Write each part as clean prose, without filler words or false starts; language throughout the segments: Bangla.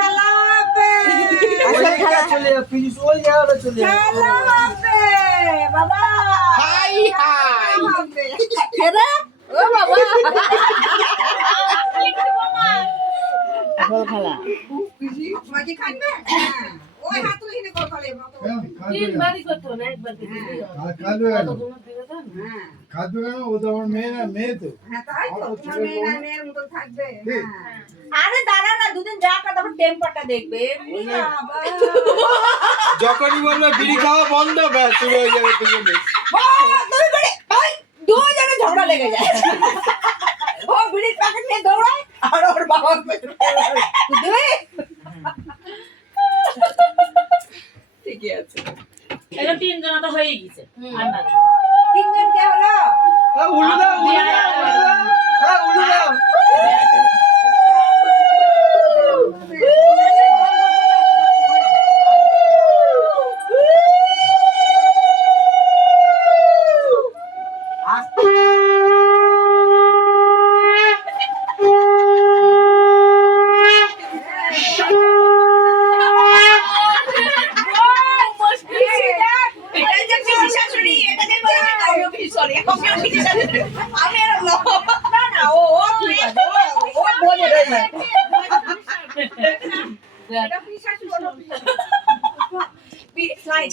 খেলা হবে চলে পিস ওই জায়গাটা চলে খেলা হবে বাবা হাই হাই হবে খেলা ও বাবা বল খেলা মাঝে খাবে হ্যাঁ ওই হাত তুলে নিয়ে কল করে তিনবারই করতে হবে না একবার করে হ্যাঁ খাদ্য কেন ও তো আমার মেয়ে না মেয়ে তো হ্যাঁ তাই তো তোমার মেয়ের মতো থাকবে হ্যাঁ আরে দাঁড়া না দুদিন যা কা তারপর টেম্পারটা দেখবে বাবা যখনই বলবে বিড়ি খাওয়া বন্ধ ব্যাস শুরু হয়ে যাবে দুজনে তুই বিড়ি ওই দুজনে ঝগড়া লেগে যায় ও বিড়ির প্যাকেট নিয়ে দৌড়ায় আর ওর বাবা দিবে ঠিকই আছে এখন তিনজন তো হয়ে গেছে আর না তিনজন কে হলো উলু দাও উলু দাও উলু দাও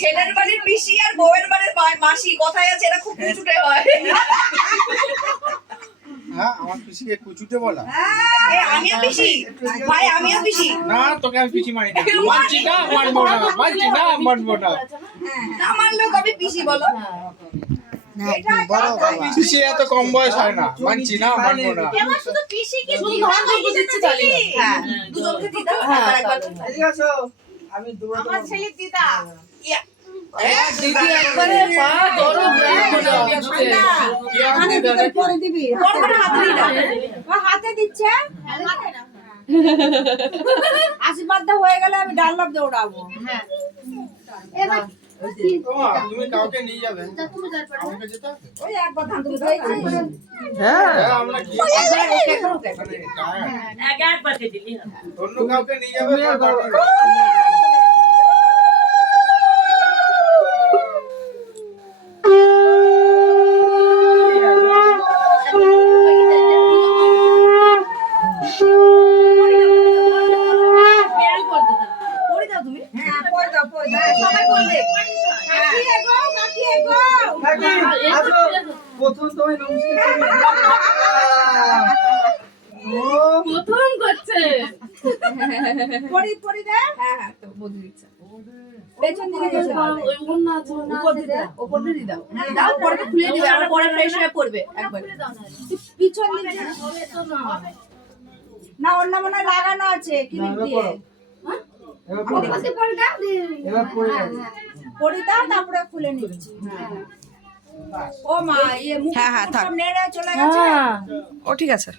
ছেলের বাড়ির পিসি আর বউয়ের বাড়ির মাসি কোথায় আছে এটা খুব কুচুটে হয় হ্যাঁ আমার পিসিকে কুচুটে বলা আমিও পিসি ভাই আমিও পিসি না তোকে আমি পিছি মারি না মানছি না মানবো না মানছি না মানবো না না মানলেও কবে পিসি বলো পিছি এত কম বয়স হয় না মানছি না মানবো না আমার শুধু পিসি কি শুধু ধনটুকু দিচ্ছে চালিয়ে হ্যাঁ দুজনকে দিদা একবার ঠিক আছে আমি দৌড়াতে আমার ছেলে দিদা দিদি একবারে পা ধরো পরে দিবি হাতে দিচ্ছে আশীর্বাদ হয়ে গেলে আমি ডানলপ দৌড়াবো এবার তুমি কাউকে নিয়ে যাবে আমাকে যেতে হবে ওই একবার ধান তুলে দিয়েছি হ্যাঁ আমরা কি একবার দিলি অন্য কাউকে নিয়ে যাবে হ্যাঁ পরে দাও সবাই বলবে কাকি এগো কাকি এগো আসো প্রথম তোমায় নমস্কার প্রথম করছে পরি দে হ্যাঁ তো বদলে দিচ্ছে পেছন দিকে গেছে ওই ওন্না আছে উপর দিকে উপর দিয়ে দাও দাও পরে তো খুলে দিবে আর পরে ফ্রেশ হয়ে পড়বে একবার পিছন দিকে না অন্য মনে হয় লাগানো আছে ক্লিপ দিয়ে ওকে পরে দাও এবার পড়ে যাবে পরি দাও তারপরে খুলে নিচ্ছি ও মা ইয়ে মুখ সব নেড়ে চলে গেছে ও ঠিক আছে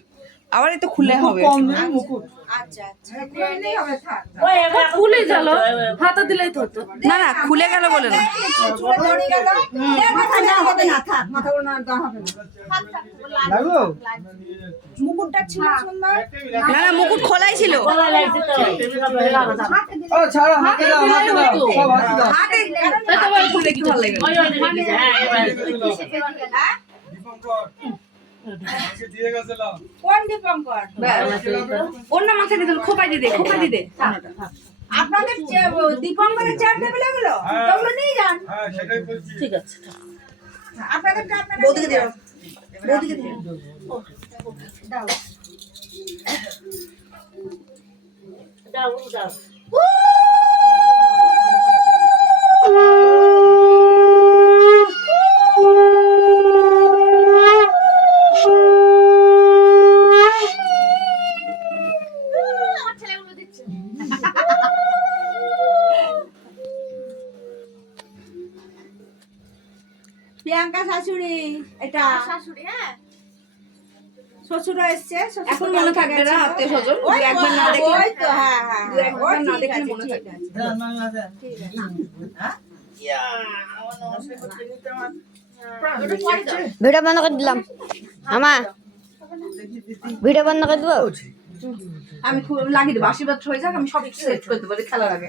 আবার এই তো খুলে হবে কম দিন মুকুট আচ্ছা আচ্ছা খুলে হবে থাক ওই এবার খুলে গেল হাতে দিলেই তো হতো না না খুলে গেল বলে না চুলে ধরে গেল মাথা না হবে না থাক মাথা না দেওয়া হবে না লাগো মুকুটটা ছিল সুন্দর না না মুকুট খোলাই ছিল বলা লাগছে তো ও ছাড়ো হাতে দাও সব হাতে দাও হাতে খুলে কি ভালো লাগে ওই ওই হ্যাঁ এবার দীপঙ্কর আমাকে দিয়ে গেছিলাম কোন দীপঙ্কর অন্য মাথায় দিতে খোপাই দিতে আপনাদের যে দীপঙ্করের চেয়ার টেবিল এগুলো ওগুলো নিয়ে যান হ্যাঁ সেটাই বলছি ঠিক আছে আপনাদের বৌদিকে দিও বৌদিকে দিও দাও দাও দাও আমার ছেলেগুলো দিচ্ছে প্রিয়াঙ্কা শাশুড়ি এটা শাশুড়ি হ্যাঁ শ্বশুরও এসছে এখন মনে থাকবে না আত্মীয় স্বজন ওই একবার না দেখলে ওই তো হ্যাঁ হ্যাঁ দু একবার না দেখলে মনে থাকবে ভিডিও বন্ধ করে দিলাম আমা ভিডিও বন্ধ করে দেবো আমি খুব লাগিয়ে দেবো, আশীর্বাদ হয়ে যাক, আমি সব সেট করে দেবো খেলার আগে।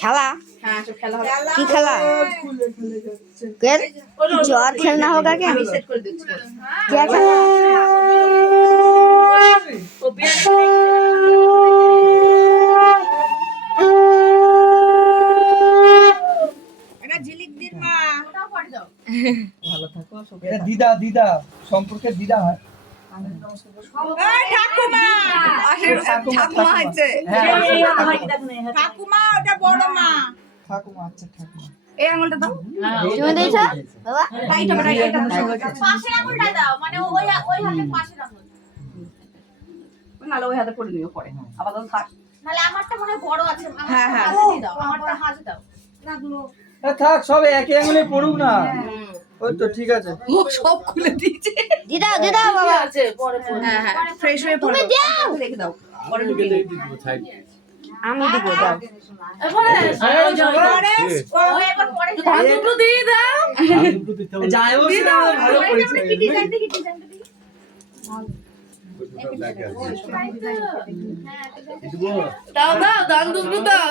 খেলা হ্যাঁ, সব খেলা হবে। কি খেলা জ্বর খেলনা होगा क्या আমি সেট করে দিচ্ছি। क्या खेला ও বিয়ে এটা ঝিলিক দিন মা ওটাও পরে দাও। এটা দিদা দিদা সম্পর্কে দিদা হয়। এই ঠাকুমা ঠাকুমা হচ্ছে। ঠাকুমা ওটা বড় মা ঠাকুমা আচ্ছা ঠাকুমা। এই আঙুলটা দাও। তুমি দিয়েছো বাবা এইটা বাড়া, এইটা দাও। পাশের আঙুলটা দাও, মানে ওই হাতে পাশের আঙুল। নাহলে ওই হাতে পড়ে নিও পরে, আপাতত থাক। নাহলে আমারটা মনে হয় বড় আছে, আমারটা হ্যাঁ, হ্যাঁ। হাতে দিয়ে দাও, আমারটা হাতে দাও। থাক সব একই আঙুলে পড়ুক না। ওই তো ঠিক আছে। ও সব খুলে দিয়েছে। দিদা দিদা বাবা আছে পরে পরে হ্যাঁ, হ্যাঁ, ফ্রেশ হয়ে পড়ো। রেখে দাও, পরে ঢুকিয়ে দিও। আমি দিব দাও এবারে ও এবার পরে ধান দুটো দিয়ে দাও যায় ও সেটা ভালো করেছে। কি ডিজাইন দেখি, ডিজাইনটা দেখি। দাও দাও ধান দুটো দাও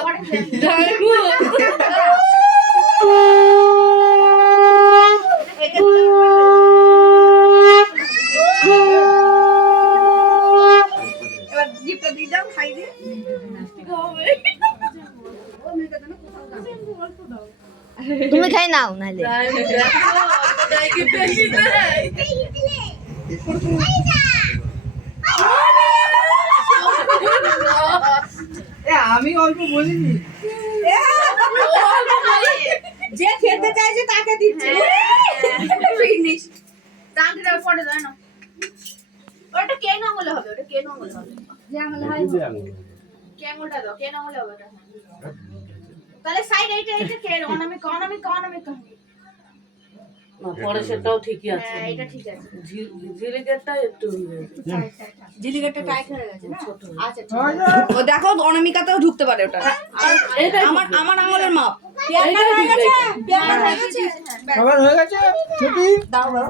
এবার জিপটা দিয়ে দাও, খাই দিয়ে। তুমি খাই নাও নাহলে আমি অল্প বলিনি। যে খেতে চাইছে তাকে দিচ্ছে ফিনিশ। টানতে দাও, পরে দাও না। ওটা কেন আঙুলে হবে, ওটা কেন আঙুলে হবে। যে আঙুলে হয় কে আঙুলটা দাও, কেন আঙুলে হবে ওটা। তাহলে সাইড এইটা কে অনামিক অনামিক অনামিক। না পরে সেটাও ঠিকই আছে হ্যাঁ, এটা ঠিক আছে। ঝিলিকেরটা একটু ঝিলিকটা টাইট হয়ে গেছে না আচ্ছা ঠিক আছে। ও দেখো, অনামিকাতেও ঢুকতে পারে ওটা। এটা আমার আঙুলের মাপ। পেয়ার হয়ে গেছে পেয়ার হয়ে গেছে সবার হয়ে গেছে ছুটি। দাও দাও